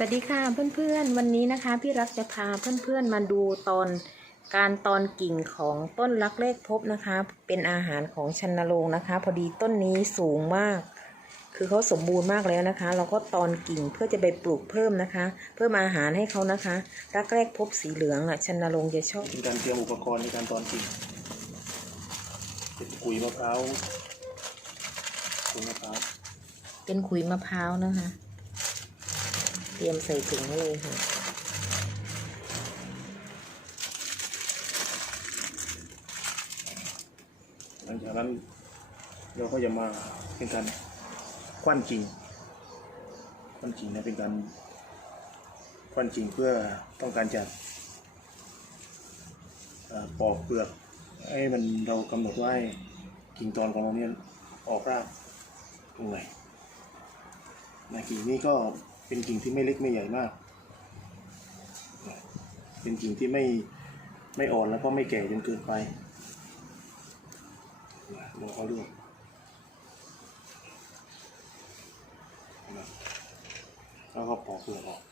สวัสดีค่ะเพื่อนๆ วันนี้นะคะพี่รักจะพาเพื่อนๆมาดูตอนการตอนกิ่งของต้นรักเลขพบนะคะ เป็นอาหารของชันนรงค์นะคะ พอดีต้นนี้สูงมาก คือเขาสมบูรณ์มากแล้วนะคะ เราก็ตอนกิ่งเพื่อจะไปปลูกเพิ่มนะคะ เพิ่มอาหารให้เขานะคะ รักแรกพบสีเหลืองอะชันนรงค์จะชอบเป็นการเตรียมอุปกรณ์ในการตอนกิ่งเป็นขุยมะพร้าวขุยมะพร้าวเป็นขุยมะพร้าวนะคะ เตรียมใส่ถุงไว้เลยค่ะหลังจากนั้นเราก็จะมาเป็นการคว้านกิ่งคว้านกิ่งนะเป็นการคว้านกิ่งเพื่อต้องการจะปอกเปลือกให้มันเรากำหนดว่ากิ่งตอนของเราเนี่ยออกรากตรงไหนนะกิ่งนี้ก็ เป็นกิ่งที่ไม่เล็กไม่ใหญ่มาก เป็นกิ่งที่ไม่ไม่อ่อนแล้วก็ไม่แก่จนเกินไปลองเอาเลือกแล้วก็ปอกเปลือกออก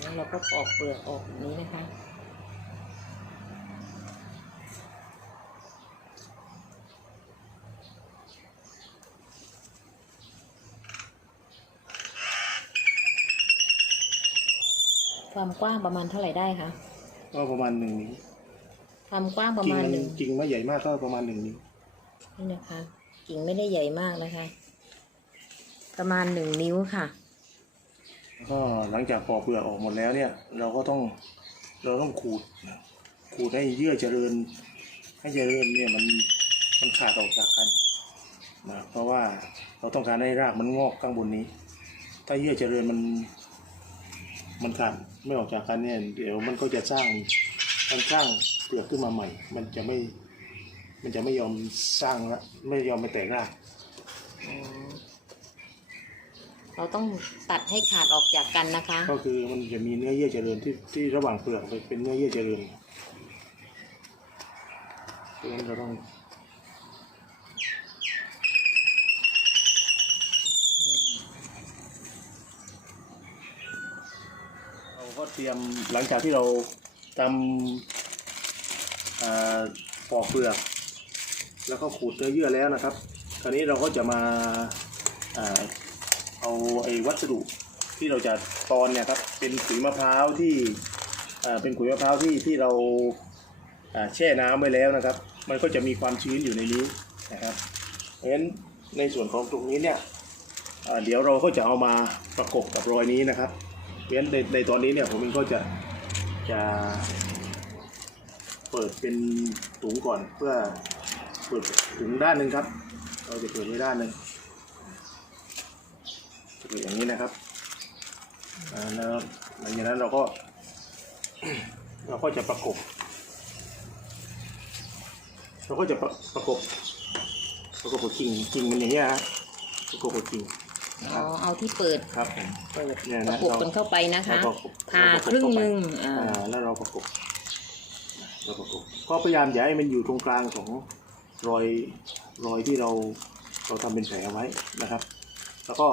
แล้วเราก็ปอกเปลือกออกแบบนี้นะคะ ความกว้างประมาณเท่าไหร่ได้คะก็ประมาณหนึ่งนิ้วความกว้างประกิ่งมาณมันหนึ่งกิ่งไม่ใหญ่มากก็ประมาณหนึ่งนิ้วนี่นะคะ กิ่งไม่ได้ใหญ่มากนะคะ ประมาณหนึ่งนิ้วค่ะ แล้วก็หลังจากปอกเปลือกออกหมดแล้วเนี่ย เราก็ต้องเราต้องขูดนะขูดให้เยื่อเจริญ ให้เจริญเนี่ยมันมันขาดออกจากกันนะเพราะว่าเราต้องการให้รากมันงอกข้างบนนี้ ถ้าเยื่อเจริญมัน มันขาดไม่ออกจากกันเนี่ยเดี๋ยวมันก็จะสร้างมันสร้างเปลือกขึ้นมาใหม่ มันจะไม่ มันจะไม่ยอมสร้างละไม่ยอมไปแตกรากเราต้องตัดให้ขาดออกจากกันนะคะ ก็คือมันจะมีเนื้อเยื่อเจริญที่ที่ระหว่างเปลือกเป็นเนื้อเยื่อเจริญเพราะฉะนั้นเราต้อง ก็เตรียมหลังจากที่เราทำปอกเปลือกแล้วก็ขูดเนื้อเยื่อแล้วนะครับ คราวนี้เราก็จะมาเอาไอ้วัสดุที่เราจะตอนเนี่ยครับเป็นขุยมะพร้าวที่เป็นขุยมะพร้าวที่ที่เราแช่น้ำไว้แล้วนะครับ มันก็จะมีความชื้นอยู่ในนี้นะครับเพราะฉะนั้นในส่วนของตรงนี้เนี่ยเดี๋ยวเราก็จะเอามาประกบกับรอยนี้นะครับ เพราะฉะนั้นในในตอนนี้เนี่ยผมเองก็จะจะเปิดเป็นถุงก่อนเพื่อเปิดถุงด้านหนึ่งครับ เราจะเปิดไว้ด้านหนึ่งเป็นอย่างนี้นะครับแล้วหลังจากนั้นเราก็ เราก็จะประกบ เราก็จะประประกบประกบกับกิ่งกิ่งมันอย่างนี้ยฮะประกบกับกิ่ง อ๋รัอบเอาที่เปิดครับผม เปิดเนี่ยปนะระกบกันเข้าไปนะคะเราประกบ ผ่าเราประกบครึ่งเข้าไปหนึ่งอ่าอ่าแล้วเราประกบเราประกบก็พยายามอย่าให้มันอยู่ตรงกลางของรอยรอยที่เราเราทำเป็นแผลไว้นะครับ แล้วก็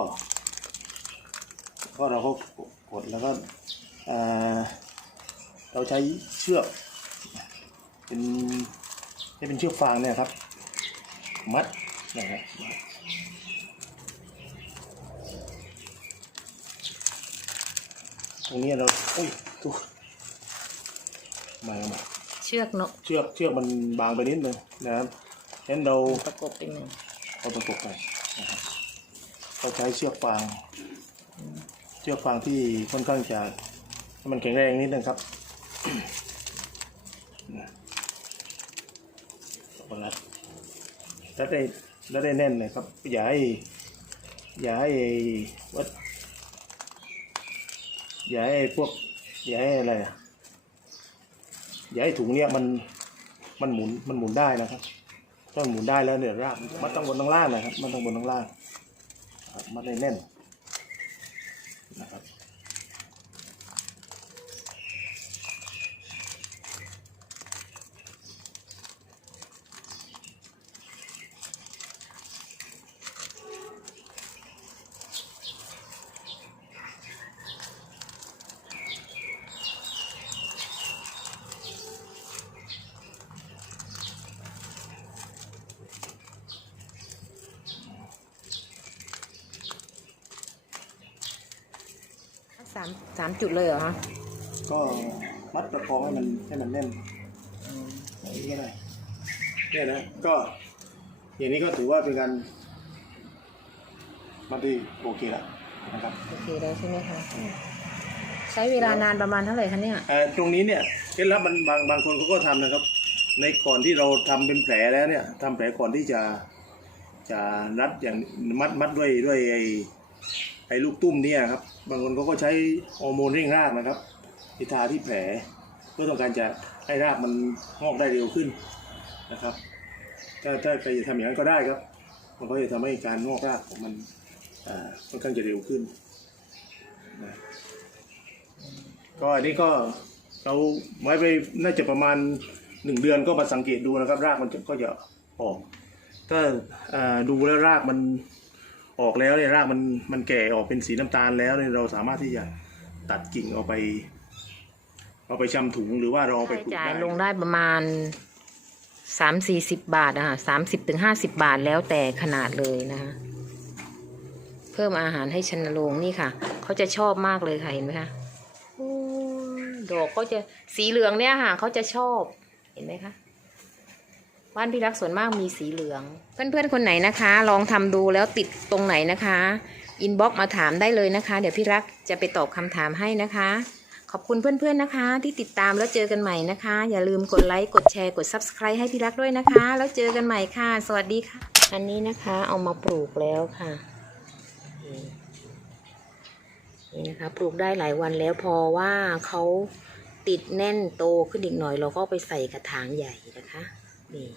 ก็เราก็กดแล้วก็เอ่อเราใช้เชือก เป็นนี่เป็นเชือกฟางเนี่ยครับ มัดนะครับมัด ตรงนี้เราอุ้ยทุกมามาเชือกเนาะเชือกเชือกมันบางไปนิดนึงนะครับฉะนั้นเราประกบเป็นหนึ่งเอาประกบไปนะครับเราใช้เชือกฟาง เชือกฟางที่ค่อนข้างจะให้มันแข็งแรงนิดนึงครับนะเอารัดรัดได้รัดได้แน่นเลยครับ อย่าให้อย่าให้วัด อย่าให้พวกอย่าให้อะไรอะอย่าให้ถุงเนี้ยมันมันหมุนมันหมุนได้นะครับ ถ้ามันหมุนได้แล้วเนี่ยรากมันต้องบนต้องล่างนะครับ มันต้องบนต้องล่างครับมัดให้แน่นามสามจุดเลยเหรอคะก็มัดประคองให้มันให้มันแน่นอย่างนี้ก็ได้เนี่ยนะก็อย่างนี้ก็ถือว่าเป็นการมัดที่โอเคแล้วนะครับโอเคแล้วใช่ไหมคะใช้เวลานานประมาณเท่าไหร่คะเนี่ยเอ่อตรงนี้เนี่ยเคล็ดลับมันบางบางคนเขาก็ทำนะครับ ในก่อนที่เราทำเป็นแผลแล้วเนี่ยทำแผลก่อนที่จะจะรัดอย่างมัดมัดด้วยด้วยไอ้ ไอ้ลูกตุ้มเนี่ยครับบางคนเขาก็ใช้ฮอร์โมนเร่งรากนะครับที่ทาที่แผลเพื่อต้องการจะให้รากมันงอกได้เร็วขึ้นนะครับ ถ้าถ้าใครจะทำอย่างนั้นก็ได้ครับ มันก็จะทำให้การงอกรากของมันค่อนข้างจะเร็วขึ้นนะก็อันนี้ก็เราไว้ไปน่าจะประมาณหนึ่งเดือนก็มาสังเกตดูนะครับ รากมันก็จะออกถ้าดูแล้วรากมัน ออกแล้วเนี่ยรากมันมันแก่ออกเป็นสีน้ำตาลแล้วเนี่ยเราสามารถที่จะตัดกิ่งเอาไป เอาไปชำถุงหรือว่าเราเอาไปใช้ปลูกจ่ายได้ลงได้ประมาณสามสี่สิบบาทอะค่ะสามสิบถึงห้าสิบบาทแล้วแต่ขนาดเลยนะคะเพิ่มอาหารให้ชันโรงนี่ค่ะ เขาจะชอบมากเลยค่ะเห็นไหมคะโอ้ยดอกก็จะสีเหลืองเนี่ยค่ะ เขาจะชอบเห็นไหมคะ บ้านพี่รักส่วนมากมีสีเหลือง เพื่อนๆคนไหนนะคะ ลองทำดูแล้วติดตรงไหนนะคะอินบ็อกมาถามได้เลยนะคะ เดี๋ยวพี่รักจะไปตอบคำถามให้นะคะ ขอบคุณเพื่อนๆนะคะ ที่ติดตามแล้วเจอกันใหม่นะคะ อย่าลืมกดไลค์กดแชร์กด Subscribe ให้พี่รักด้วยนะคะ แล้วเจอกันใหม่ค่ะ สวัสดีค่ะ อันนี้นะคะเอามาปลูกแล้วค่ะนี่นะคะปลูกได้หลายวันแล้วพอว่าเขาติดแน่นโตขึ้นอีกหน่อย เราก็ไปใส่กระถางใหญ่นะคะ 嗯